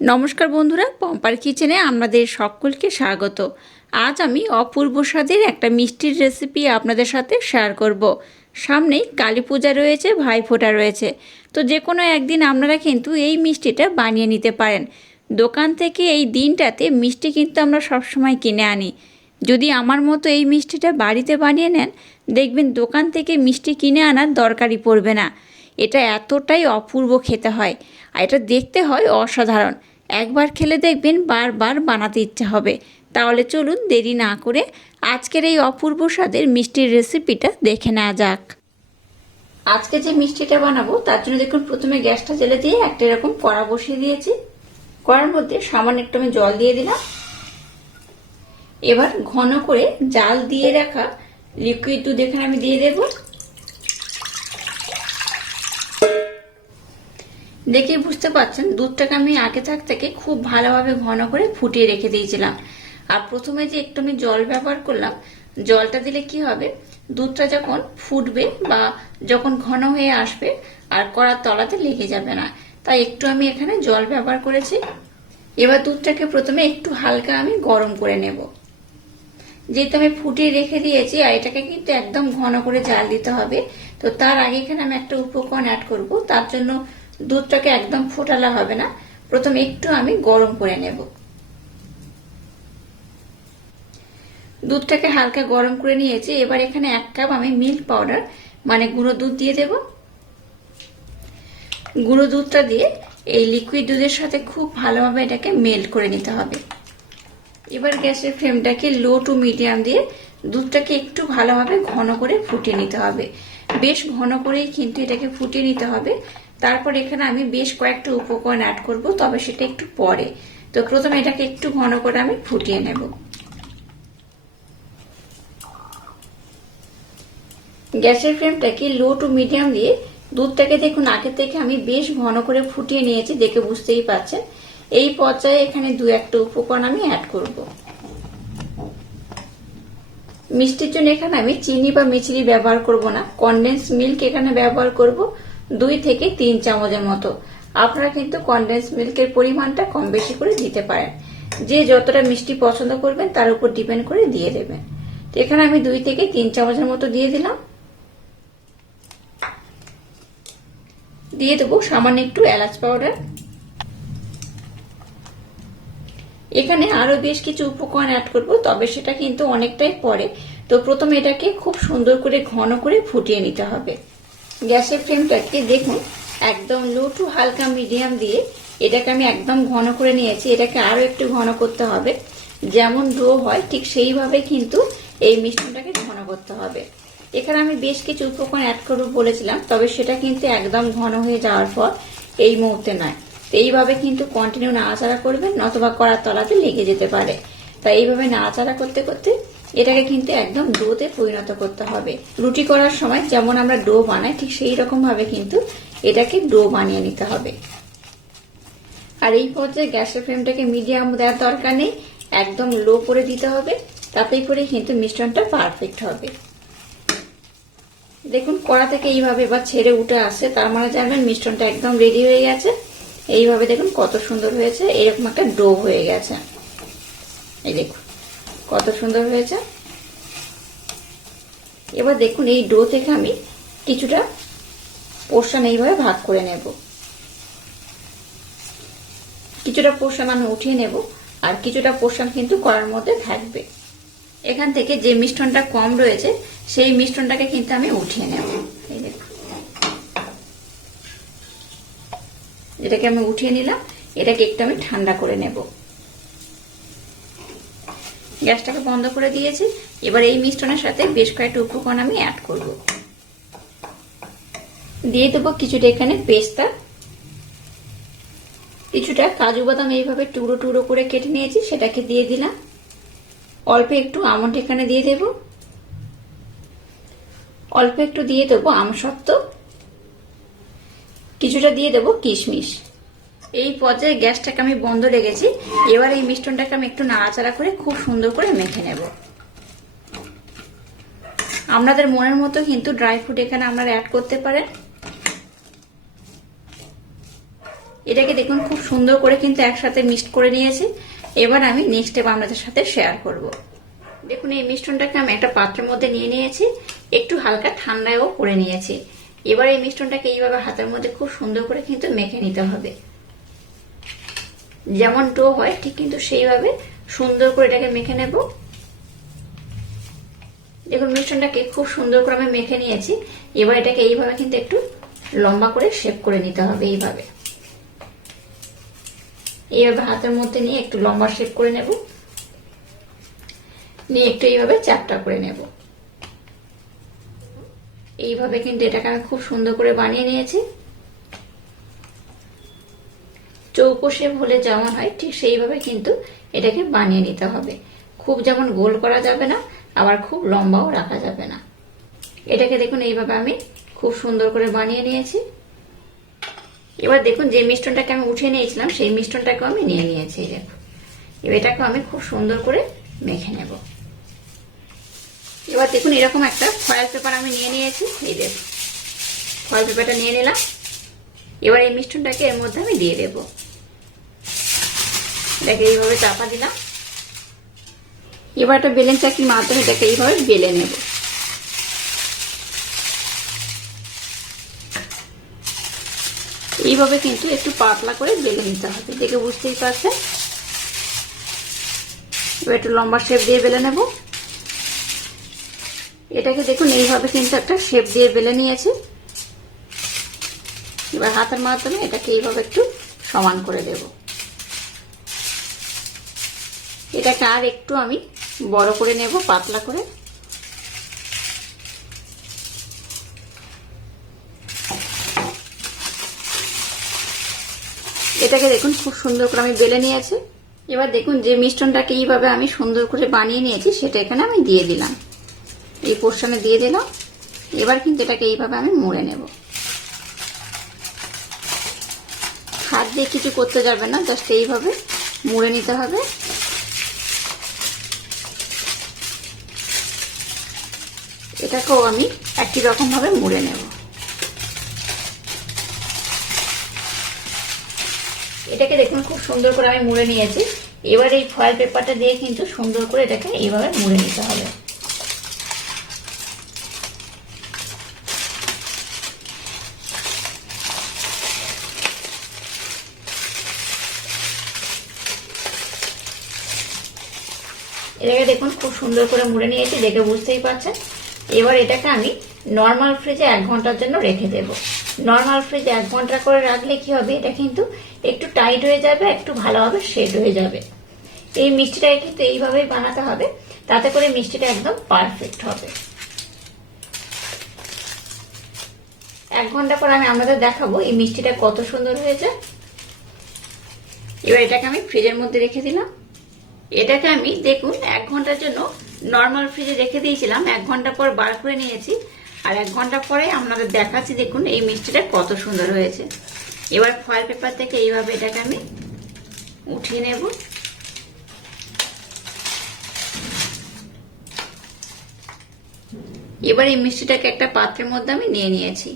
নমস্কার বন্ধুরা, পম্পার কিচেনে আপনাদের সকলকে স্বাগত। আজ আমি অপূর্ব স্বাদের একটা মিষ্টির রেসিপি আপনাদের সাথে শেয়ার করব। সামনেই কালী পূজা রয়েছে, ভাইফোঁটা রয়েছে। তো যে কোনো একদিন আপনারা কিন্তু এই মিষ্টিটা বানিয়ে নিতে পারেন। দোকান থেকে এই দিনটাতে মিষ্টি কিন্তু আমরা সবসময় কিনে আনি। যদি আমার মতো এই মিষ্টিটা বাড়িতে বানিয়ে নেন, দেখবেন দোকান থেকে মিষ্টি কিনে আনার দরকারই পড়বে না। এটা এতটাই অপূর্ব খেতে হয়। আর এটা দেখতে হয় অসাধারণ। একবার খেলে দেখবেন বারবার বানাতে ইচ্ছা হবে। তাহলে চলুন দেরি না করে আজকের এই অপূর্ব স্বাদের মিষ্টির রেসিপিটা দেখে নেওয়া যাক। আজকে যে মিষ্টিটা বানাবো, তার জন্য দেখুন প্রথমে গ্যাসটা জেলে দিয়ে একটা এরকম কড়া বসিয়ে দিয়েছি। কড়ার মধ্যে সামান্য একটু আমি জল দিয়ে দিলাম। এবার ঘন করে জাল দিয়ে রাখা লিকুইড দুধ এখানে আমি দিয়ে দেবো। দেখে বুঝতে পারছেন, দুধটাকে আমি আগে থাক থেকে খুব ভালোভাবে ঘন করে ফুটিয়ে রেখে দিয়েছিলাম। আর প্রথমে যে একটু আমি জল ব্যবহার করলাম, জলটা দিলে কি হবে? দুধটা যখন ফুটবে বা যখন ঘন হয়ে আসবে, আর কড়ার তলাতে লেগে যাবে না। তাই একটু আমি এখানে জল ব্যবহার করেছি। এবার দুধটাকে প্রথমে একটু হালকা আমি গরম করে নেব। যেহেতু আমি ফুটিয়ে রেখে দিয়েছি, আর এটাকে কিন্তু একদম ঘন করে জাল দিতে হবে, তো তার আগে এখানে আমি একটা উপকরণ অ্যাড করব। তার জন্য দুধটাকে একদম ফোটালা হবে না। প্রথমে একটু আমি গরম করে নেব। দুধটাকে হালকা গরম করে নিয়েছি। এবার এখানে এক কাপ আমি মিল্ক পাউডার মানে গুঁড়ো দুধ দিয়ে দেব। গুঁড়ো দুধটা দিয়ে এই লিকুইড দুধের সাথে খুব ভালোভাবে এটাকে মেল্ট করে নিতে হবে। এবার গ্যাসের ফ্লেমটাকে লো টু মিডিয়াম দিয়ে দুধটাকে একটু ভালোভাবে ঘন করে ফুটিয়ে নিতে হবে। বেশ ঘন করেই কিন্তু এটাকে ফুটিয়ে নিতে হবে। তারপর এখানে আমি বেশ কয়েকটা উপকরণ অ্যাড করব, তবে সেটা একটু পরে। তো প্রথমে এটাকে একটু ঘন করে আমি ফুটিয়ে নেব। গ্যাসের ফ্লেমটাকে লো টু মিডিয়াম দিয়ে দুধটাকে দেখুন আগে থেকে আমি বেশ ঘন করে ফুটিয়ে নিয়েছি, দেখে বুঝতেই পারছেন। এই পর্যায়ে এখানে দু একটা উপকরণ আমি অ্যাড করব। মিষ্টির জন্য এখানে আমি চিনি বা মিচিলি ব্যবহার করব না। কনডেন্স মিল্ক এখানে ব্যবহার করব। দুই থেকে তিন চামচের মতো। আপনারা কিন্তু কনডেন্স মিল্কের পরিমাণটা কম বেশি করে দিতে পারেন। যে যতটা মিষ্টি পছন্দ করবেন, তার উপর ডিপেন্ড করে দিয়ে দেবেন। এখানে আমি দুই থেকে তিন চামচের মতো দিয়ে দিলাম। দিয়ে দেবো সামান্য একটু এলাচ পাউডার। এখানে আরও বেশ কিছু উপকরণ অ্যাড করব, তবে সেটা কিন্তু অনেকটাই পরে। তো প্রথমে এটাকে খুব সুন্দর করে ঘন করে ফুটিয়ে নিতে হবে। গ্যাসের ফ্লেমটাকে দেখুন। একদম লো টু হালকা মিডিয়াম দিয়ে এটাকে আমি একদম ঘন করে নিয়েছি। এটাকে আরও একটু ঘন করতে হবে। যেমন ডো হয়, ঠিক সেইভাবে কিন্তু এই মিশ্রণটাকে ঘন করতে হবে। এখানে আমি বেশ কিছু উপকরণ অ্যাড করব বলেছিলাম, তবে সেটা কিন্তু একদম ঘন হয়ে যাওয়ার পর এই মুহূর্তে নয়। এইভাবে কিন্তু কন্টিনিউ নাড়াচাড়া করবেন, নতবা করার তলাতে লেগে যেতে পারে। তাই এইভাবে নাড়াচাড়া করতে করতে এটাকে কিন্তু একদম ডোতে পরিণত করতে হবে। রুটি করার সময় যেমন আমরা ডো বানাই, ঠিক সেই রকম ভাবে কিন্তু এটাকে ডো বানিয়ে নিতে হবে। আর এই পর্যায়ে গ্যাসের ফ্লেমটাকে মিডিয়াম দেওয়ার দরকার নেই, একদম লো করে দিতে হবে, তাতেই করে কিন্তু মিশ্রণটা পারফেক্ট হবে। দেখুন কড়া থেকে এইভাবে এবার ছেড়ে উঠে আসে তার মানে জানবেন মিশ্রণটা একদম রেডি হয়ে গেছে। এইভাবে দেখুন কত সুন্দর হয়েছে, এরকম একটা ডো হয়ে গেছে। এই দেখুন, কত সুন্দর হয়েছে। এবার দেখুন, এই ডো থেকে আমি কিছুটা পোর্শন এইভাবে ভাগ করে নেব। কিছুটা পোর্শন আমি উঠিয়ে নেব, আর কিছুটা পোর্শন কিন্তু করার মধ্যে থাকবে। এখান থেকে যে মিষ্টনটা কম রয়েছে, সেই মিষ্টনটাকে কিন্তু আমি উঠিয়ে নেব। এই দেখুন। এটাকে আমি উঠিয়ে নিলাম, এটাকে একটু আমি ঠান্ডা করে নেব। গ্যাসটাকে বন্ধ করে দিয়েছি। এবার এই মিশ্রণের সাথে বেশ কয়েকটা উপকরণ আমি অ্যাড করব। দিয়ে দেবো কিছুটা এখানে পেস্তা। কিছুটা কাজু বাদাম এইভাবে টুকরো টুকরো করে কেটে নিয়েছি, সেটাকে দিয়ে দিলাম। অল্প একটু আমন্ড এখানে দিয়ে দেব। অল্প একটু দিয়ে দেবো আমসত্ত্ব। কিছুটা দিয়ে দেবো কিশমিশ। এই পর্যায়ে গ্যাসটাকে আমি বন্ধ রেখেছি। এবার এই মিষ্টনটাকে আমি একটু নাড়াচাড়া করে খুব সুন্দর করে মেখে নেব। আপনাদের মনের মতো কিন্তু ড্রাই ফ্রুট এখানে আপনারা অ্যাড করতে পারেন। এটাকে দেখুন, খুব সুন্দর করে কিন্তু একসাথে মিক্সড করে নিয়েছি। এবার আমি নেক্সট স্টেপ আপনাদের সাথে শেয়ার করব। দেখুন, এই মিশ্রণটাকে আমি একটা পাত্রের মধ্যে নিয়ে নিয়েছি। একটু হালকা ঠান্ডায়ও করে নিয়েছি। এবার এই মিষ্টনটাকে এইভাবে হাতের মধ্যে খুব সুন্দর করে কিন্তু মেখে নিতে হবে। যেমন ডো হয়, ঠিক কিন্তু সেইভাবে সুন্দর করে এটাকে মেখে নেব। দেখুন, মিশ্রণটাকে খুব সুন্দর করে আমি মেখে নিয়েছি। এবার এটাকে এইভাবে কিন্তু একটু লম্বা করে শেপ করে নিতে হবে এইভাবে। এইভাবে হাতের মধ্যে নিয়ে একটু লম্বা শেপ করে নেব। নিয়ে একটু এইভাবে চ্যাপটা করে নেব। এইভাবে কিন্তু এটাকে আমি খুব সুন্দর করে বানিয়ে নিয়েছি। চৌকো শেপ হলে যেমন হয়, ঠিক সেইভাবে কিন্তু এটাকে বানিয়ে নিতে হবে। খুব যেমন গোল করা যাবে না, আবার খুব লম্বাও রাখা যাবে না। এটাকে দেখুন, এইভাবে আমি খুব সুন্দর করে বানিয়ে নিয়েছি। এবার দেখুন, যে মিষ্টনটাকে আমি উঠিয়ে নিয়েছিলাম, সেই মিষ্টনটাকেও আমি নিয়ে নিয়েছি দেখুন। এবার এটাকে আমি খুব সুন্দর করে মেখে নেব। এবার দেখুন, এরকম একটা ফয়েল পেপার আমি নিয়ে নিয়েছি, এই দেখুন। ফয়েল পেপারটা নিয়ে নিলাম। এবার এই মিষ্টনটাকে এর মধ্যে আমি দিয়ে দেব। এটাকে এইভাবে চাপা দিলাম। এবার একটা বেলেন চাকির মাধ্যমে এটাকে এইভাবে বেলে নেব। এইভাবে কিন্তু একটু পাতলা করে বেলে নিতে হবে, দেখে বুঝতেই পারছেন? এবার একটু লম্বা শেপ দিয়ে বেলে নেব। এটাকে দেখুন, এইভাবে কিন্তু একটা শেপ দিয়ে বেলে নিয়েছি। এবার হাতের মাধ্যমে এটাকে এইভাবে একটু সমান করে দেব। এটাকে আর একটু আমি বড় করে নেব, পাতলা করে। এটাকে দেখুন, খুব সুন্দর করে আমি বেলে নিয়েছি। এবার দেখুন, যে মিষ্টনটাকে এইভাবে আমি সুন্দর করে বানিয়ে নিয়েছি, সেটা এখানে আমি দিয়ে দিলাম। এই পোর্শনে দিয়ে দিলাম। এবার কিন্তু এটাকে এইভাবে আমি মুড়ে নেব। হাত দিয়ে কিছু করতে যাবে না, জাস্ট এইভাবে মুড়ে নিতে হবে। এটাকেও আমি একই রকম ভাবে মুড়ে নেব। এটাকে দেখুন খুব সুন্দর করে আমি মুড়ে নিয়েছি। এবার এই ফয়েল পেপারটা দিয়ে কিন্তু সুন্দর করে এটাকে এইভাবে মুড়ে নিতে হবে। এটাকে দেখুন খুব সুন্দর করে মুড়ে নিয়েছি, দেখে বুঝতেই পারছেন। এবার এটাকে আমি নর্মাল ফ্রিজে এক ঘণ্টার জন্য রেখে দেব। নর্মাল ফ্রিজে এক ঘণ্টা করে রাখলে কি হবে? এটা কিন্তু একটু টাইট হয়ে যাবে, একটু ভালোভাবে শেড হয়ে যাবে। এই মিষ্টিটাকে কিন্তু এইভাবেই বানাতে হবে, তাতে করে মিষ্টিটা একদম পারফেক্ট হবে। এক ঘণ্টা পর আমি আপনাদের দেখাবো এই মিষ্টিটা কত সুন্দর হয়েছে। এবার এটাকে আমি ফ্রিজের মধ্যে রেখে দিলাম। এটাকে আমি দেখুন, এক ঘণ্টার জন্য নর্মাল ফ্রিজে রেখে দিয়েছিলাম। এক ঘণ্টা পর বার করে নিয়েছি। আর এক ঘণ্টা পরে আপনাদের দেখাচ্ছি, দেখুন, এই মিষ্টিটা কত সুন্দর হয়েছে। এবার ফয়েল পেপার থেকে এইভাবে এটাকে আমি উঠিয়ে নেব। এবার এই মিষ্টিটাকে একটা পাত্রের মধ্যে আমি নিয়ে নিয়েছি।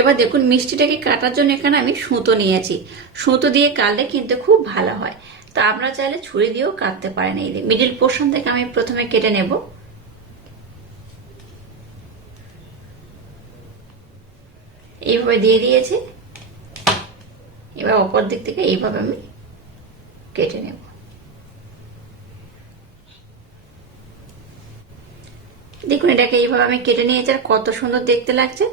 এবার দেখুন, মিষ্টিটাকে কাটার জন্য এখানে আমি সুতো নিয়েছি। সুতো দিয়ে কাটলে কিন্তু খুব ভালো হয়। তা আপনারা চাইলে ছুরি দিয়েও কাটতে পারেন এই মিডিল পোর্শন থেকে আমি প্রথমে কেটে নেব। এইভাবে দিয়ে দিয়েছি। এবার অপর দিক থেকে এইভাবে আমি কেটে নেব। দেখুন, এটাকে এইভাবে আমি কেটে নিয়েছি, আর কত সুন্দর দেখতে লাগছে।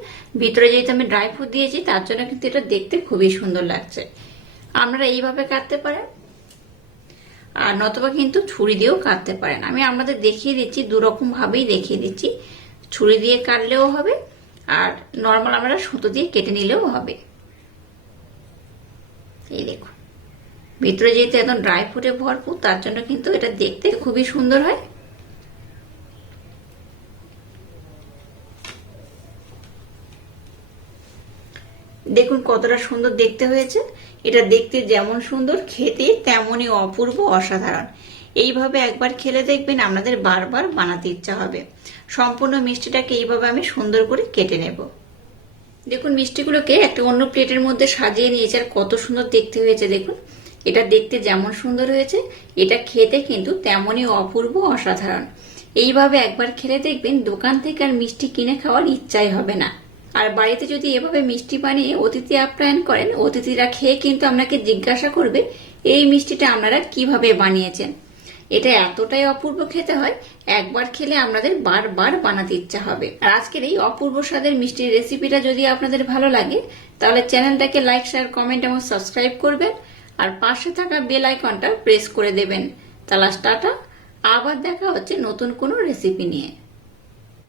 ভিতরে যেহেতু আমি ড্রাই ফ্রুট দিয়েছি, তার জন্য কিন্তু এটা দেখতে খুবই সুন্দর লাগছে। আপনারা এইভাবে কাটতে পারেন। আর নতবা কিন্তু ছুরি দিয়েও কাটতে পারেন। আমি আমাদের দেখিয়ে দিচ্ছি দুরকম ভাবেই দেখিয়ে দিচ্ছি। ছুরি দিয়ে কাটলেও হবে, আর নর্মাল আমরা সুতো দিয়ে কেটে নিলেও হবে। এই দেখুন। ভিতরে যেহেতু একদম ড্রাই ফ্রুটে ভরপুর, তার জন্য কিন্তু এটা দেখতে খুবই সুন্দর হয়। দেখুন কতটা সুন্দর দেখতে হয়েছে। এটা দেখতে যেমন সুন্দর, খেতে তেমনই অপূর্ব, অসাধারণ। এইভাবে একবার খেলে দেখবেন আপনাদের বারবার বানাতে ইচ্ছা হবে। সম্পূর্ণ মিষ্টিটাকে এইভাবে আমি সুন্দর করে কেটে নেব। দেখুন মিষ্টিগুলোকে একটা অন্য প্লেটের মধ্যে সাজিয়ে নিয়েছে, আর কত সুন্দর দেখতে হয়েছে দেখুন। এটা দেখতে যেমন সুন্দর হয়েছে, এটা খেতে কিন্তু তেমনই অপূর্ব, অসাধারণ। এইভাবে একবার খেলে দেখবেন দোকান থেকে আর মিষ্টি কিনে খাওয়ার ইচ্ছাই হবে না। আর বাড়িতে যদি এভাবে মিষ্টি বানিয়ে অতিথি আপ্যায়ন করেন, অতিথিরা খেয়ে কিন্তু আপনাকে জিজ্ঞাসা করবে, এই মিষ্টিটা আপনারা কীভাবে বানিয়েছেন? এটা এতটাই অপূর্ব খেতে হয়, একবার খেলে আপনাদের বারবার বানাতে ইচ্ছা হবে। আর আজকের এই অপূর্ব স্বাদের মিষ্টির রেসিপিটা যদি আপনাদের ভালো লাগে, তাহলে চ্যানেলটাকে লাইক, শেয়ার, কমেন্ট এবং সাবস্ক্রাইব করবেন আর পাশে থাকা বেল আইকনটা প্রেস করে দেবেন। তাহলে টাটা, আবার দেখা হচ্ছে নতুন কোনো রেসিপি নিয়ে।